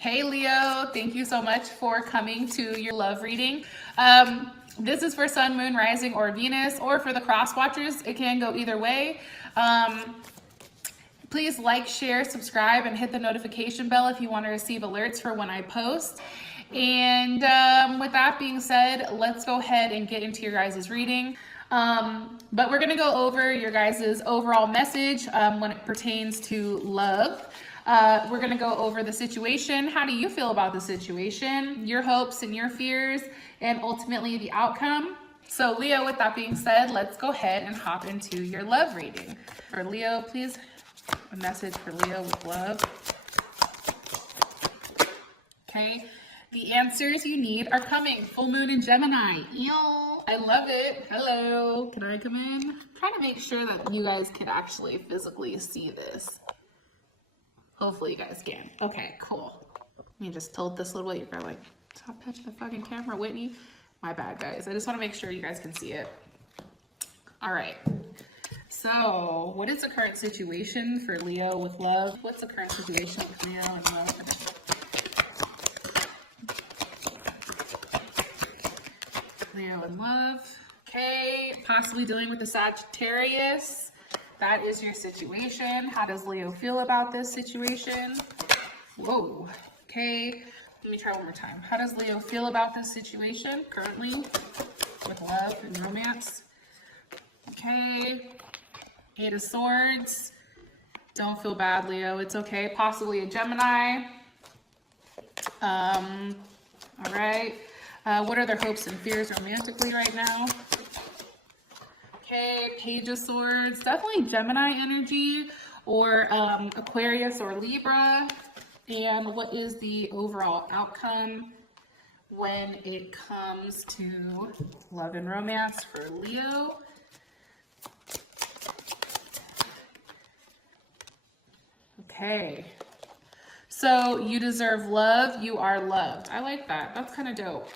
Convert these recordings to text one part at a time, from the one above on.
Hey Leo, thank you so much for coming to your love reading. This is for Sun, Moon, Rising, or Venus, or for the cross watchers. It can go either way. Please like, share, subscribe, and hit the notification bell if you want to receive alerts for when I post. And with that being said, let's go ahead and get into your guys' reading. But we're going to go over your guys' overall message when it pertains to love. We're going to go over the situation. How do you feel about the situation, your hopes and your fears, and ultimately the outcome? So Leo, with that being said, let's go ahead and hop into your love reading. For Leo, please, a message for Leo with love. Okay, the answers you need are coming. Full moon in Gemini. Ew, I love it. Hello, can I come in? I'm trying to make sure that you guys can actually physically see this. Hopefully you guys can. Okay, cool. Let me just tilt this a little bit. You're probably like, stop touching the fucking camera, Whitney. My bad, guys. I just want to make sure you guys can see it. All right. So, what is the current situation for Leo with love? What's the current situation with Leo and love? Leo and love. Okay, possibly dealing with the Sagittarius. That is your situation. How does Leo feel about this situation? Whoa. Okay. Let me try one more time. How does Leo feel about this situation currently with love and romance? Okay. Eight of Swords. Don't feel bad, Leo. It's okay. Possibly a Gemini. All right. What are their hopes and fears romantically right now? Okay, Page of Swords, definitely Gemini energy or Aquarius or Libra. And what is the overall outcome when it comes to love and romance for Leo? Okay, so you deserve love, you are loved. I like that. That's kind of dope.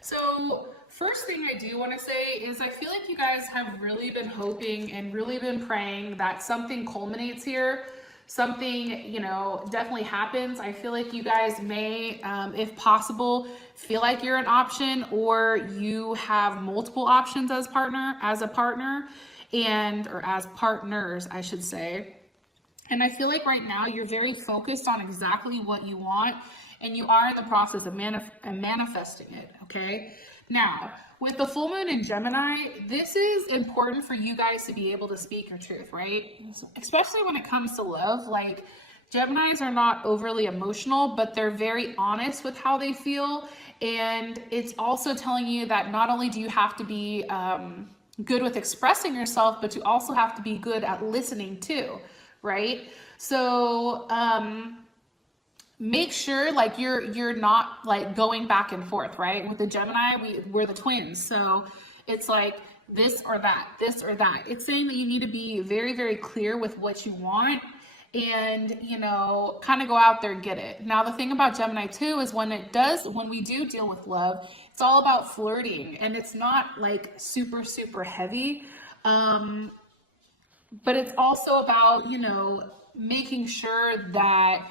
So first thing I do want to say is I feel like you guys have really been hoping and really been praying that something culminates here. Something, you know, definitely happens. I feel like you guys may, if possible, feel like you're an option or you have multiple options as a partner, or as partners, I should say. And I feel like right now you're very focused on exactly what you want and you are in the process of manifesting it, okay? Now, with the full moon in Gemini, this is important for you guys to be able to speak your truth, right? Especially when it comes to love. Like, Geminis are not overly emotional, but they're very honest with how they feel. And it's also telling you that not only do you have to be good with expressing yourself, but you also have to be good at listening too, right? So, make sure like you're not like going back and forth, right? With the Gemini, we're the twins. So it's like this or that, this or that. It's saying that you need to be very, very clear with what you want and, you know, kind of go out there and get it. Now, the thing about Gemini too is when we do deal with love, it's all about flirting and it's not like super, super heavy. But it's also about, you know, making sure that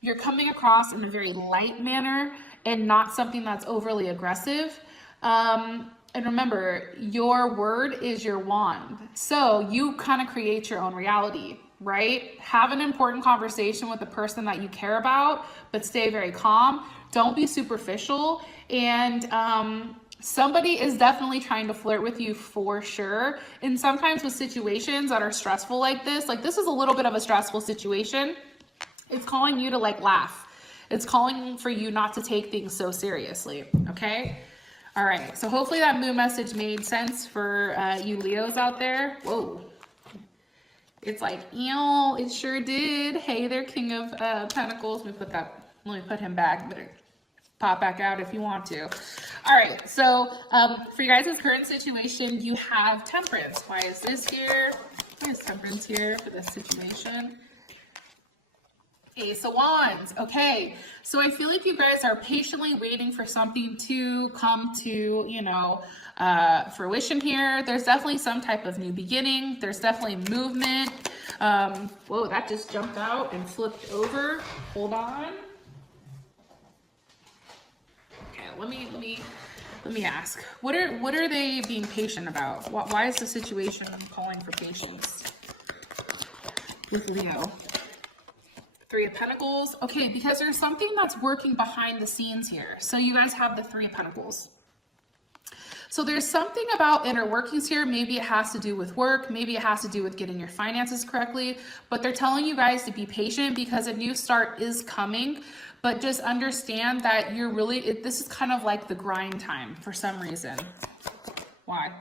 you're coming across in a very light manner and not something that's overly aggressive. And remember, your word is your wand. So you kind of create your own reality, right? Have an important conversation with the person that you care about, but stay very calm. Don't be superficial. And somebody is definitely trying to flirt with you for sure. And sometimes with situations that are stressful like this is a little bit of a stressful situation. It's calling you to like laugh. It's calling for you not to take things so seriously, okay? All right, so hopefully that moon message made sense for you Leos out there. Whoa. It's like, ew, it sure did. Hey there, King of Pentacles. Let me put him back. Better pop back out if you want to. All right, so for you guys' current situation, you have Temperance. Why is this here? Why is Temperance here for this situation? Ace of Wands. Okay, so I feel like you guys are patiently waiting for something to come to, you know, fruition here. There's definitely some type of new beginning. There's definitely movement. Whoa, that just jumped out and flipped over. Hold on. Let me ask. What are they being patient about? Why is the situation calling for patience with Leo? Three of Pentacles. Okay, because there's something that's working behind the scenes here. So you guys have the Three of Pentacles. So there's something about inner workings here. Maybe it has to do with work. Maybe it has to do with getting your finances correctly. But they're telling you guys to be patient because a new start is coming. But just understand that you're really, this is kind of like the grind time for some reason. Why?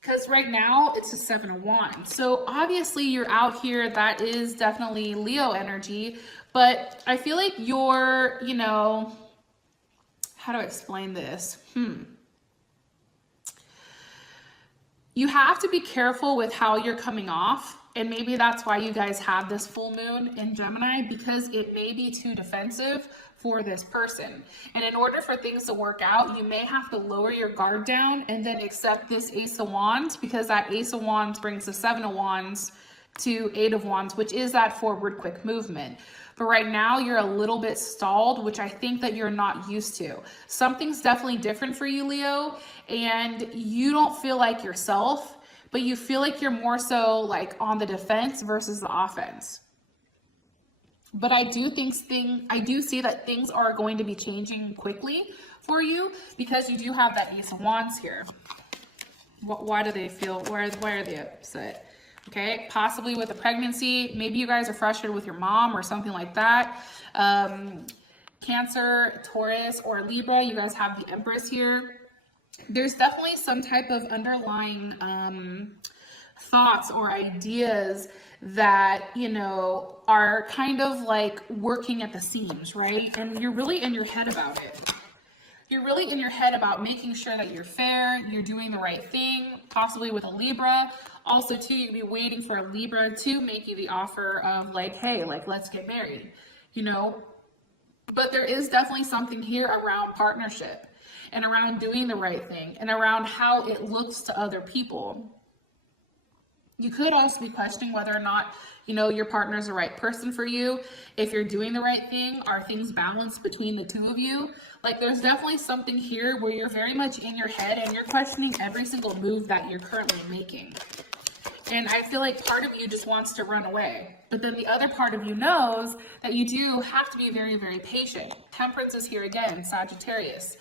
Because right now it's a Seven of Wands. So obviously you're out here. That is definitely Leo energy. But I feel like you're, you know, how do I explain this? You have to be careful with how you're coming off. And maybe that's why you guys have this full moon in Gemini, because it may be too defensive for this person. And in order for things to work out, you may have to lower your guard down and then accept this Ace of Wands, because that Ace of Wands brings the Seven of Wands to Eight of Wands, which is that forward quick movement. But right now you're a little bit stalled, which I think that you're not used to. Something's definitely different for you, Leo, and you don't feel like yourself, but you feel like you're more so like on the defense versus the offense. But I do see that things are going to be changing quickly for you, because you do have that Ace of Wands here. Why do they feel, why are they upset? Okay, possibly with a pregnancy. Maybe you guys are frustrated with your mom or something like that. Cancer, Taurus, or Libra, you guys have the Empress here. There's definitely some type of underlying thoughts or ideas that, you know, are kind of like working at the seams, right? And you're really in your head about it. You're really in your head about making sure that you're fair, you're doing the right thing, possibly with a Libra. Also, too, you'd be waiting for a Libra to make you the offer of like, hey, like, let's get married, you know? But there is definitely something here around partnership and around doing the right thing and around how it looks to other people. You could also be questioning whether or not, you know, your partner's the right person for you. If you're doing the right thing, are things balanced between the two of you? Like, there's definitely something here where you're very much in your head and you're questioning every single move that you're currently making. And I feel like part of you just wants to run away. But then the other part of you knows that you do have to be very, very patient. Temperance is here again, Sagittarius.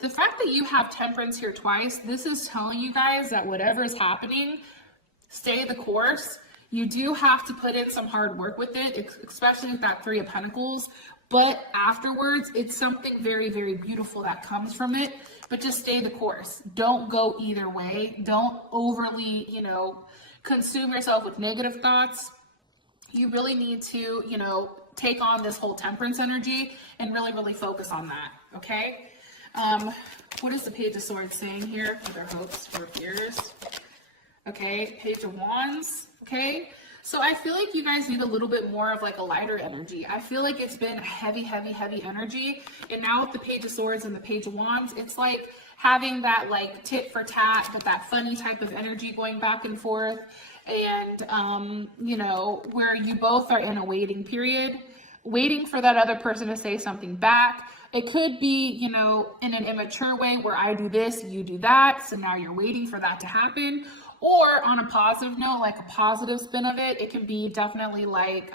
The fact that you have Temperance here twice, this is telling you guys that whatever is happening, stay the course. You do have to put in some hard work with it, especially with that Three of Pentacles. But afterwards, it's something very, very beautiful that comes from it. But just stay the course. Don't go either way. Don't overly, you know, consume yourself with negative thoughts. You really need to, you know, take on this whole Temperance energy and really, really focus on that, okay? What is the Page of Swords saying here for their hopes for fears? Okay, Page of Wands, okay? So I feel like you guys need a little bit more of like a lighter energy. I feel like it's been heavy, heavy, heavy energy. And now with the Page of Swords and the Page of Wands, it's like having that like tit for tat, but that funny type of energy going back and forth. And, you know, where you both are in a waiting period, waiting for that other person to say something back. It could be, you know, in an immature way where I do this, you do that. So now you're waiting for that to happen. Or on a positive note, like a positive spin of it, it can be definitely like,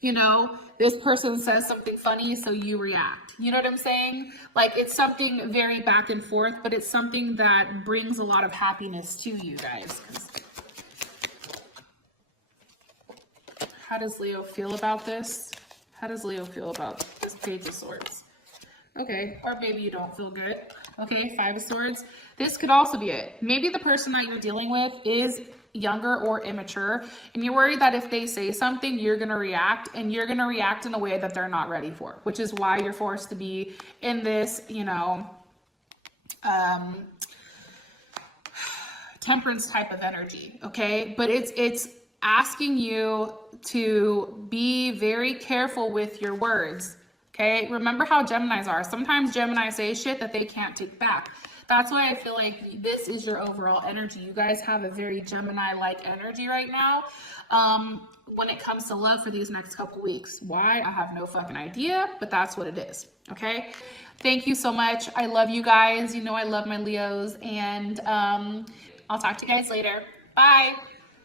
you know, this person says something funny, so you react. You know what I'm saying? Like, it's something very back and forth, but it's something that brings a lot of happiness to you guys. How does Leo feel about this? How does Leo feel about this Page of Swords? Okay, or maybe you don't feel good. Okay, Five of Swords. This could also be it. Maybe the person that you're dealing with is younger or immature, and you're worried that if they say something, you're going to react, and you're going to react in a way that they're not ready for, which is why you're forced to be in this, you know, Temperance type of energy, okay? But it's asking you to be very careful with your words. Okay, remember how Geminis are. Sometimes Geminis say shit that they can't take back. That's why I feel like this is your overall energy. You guys have a very Gemini-like energy right now. When it comes to love for these next couple weeks. Why? I have no fucking idea, but that's what it is. Okay. Thank you so much. I love you guys. You know, I love my Leos, and I'll talk to you guys later. Bye.